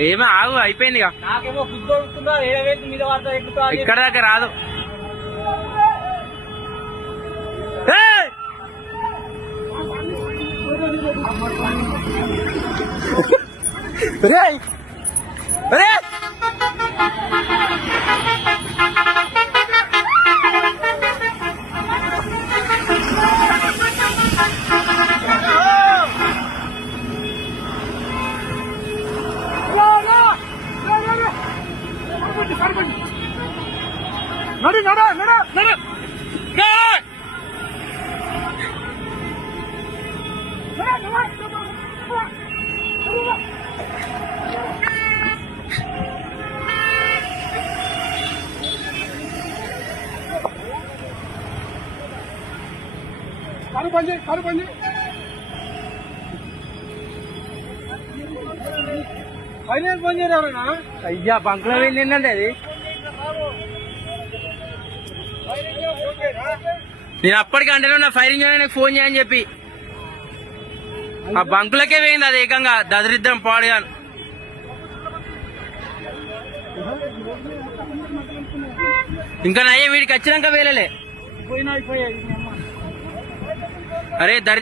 ఏమో ఆగు అయిపోయింది ఇక. నాకేమో గుర్తొస్తుందా మీద వాడతా ఎక్కుతా ఇక్కడ దాకా రాదు. నడు నడు నడు నడు కారు బండి ఫైనల్ ఫోన్ చేయరా? అయ్యా బంకులో వెళ్ళిందండి అది. నేను అప్పటికి అంటే నా ఫైర్ ఇంజన్ ఫోన్ చేయని చెప్పి ఆ బంకులకే పోయింది అది ఏకంగా దరిద్రం పాడుగా. ఇంకా నయ్యే వీడికి వచ్చినాక వేలలే. పోయినా అరే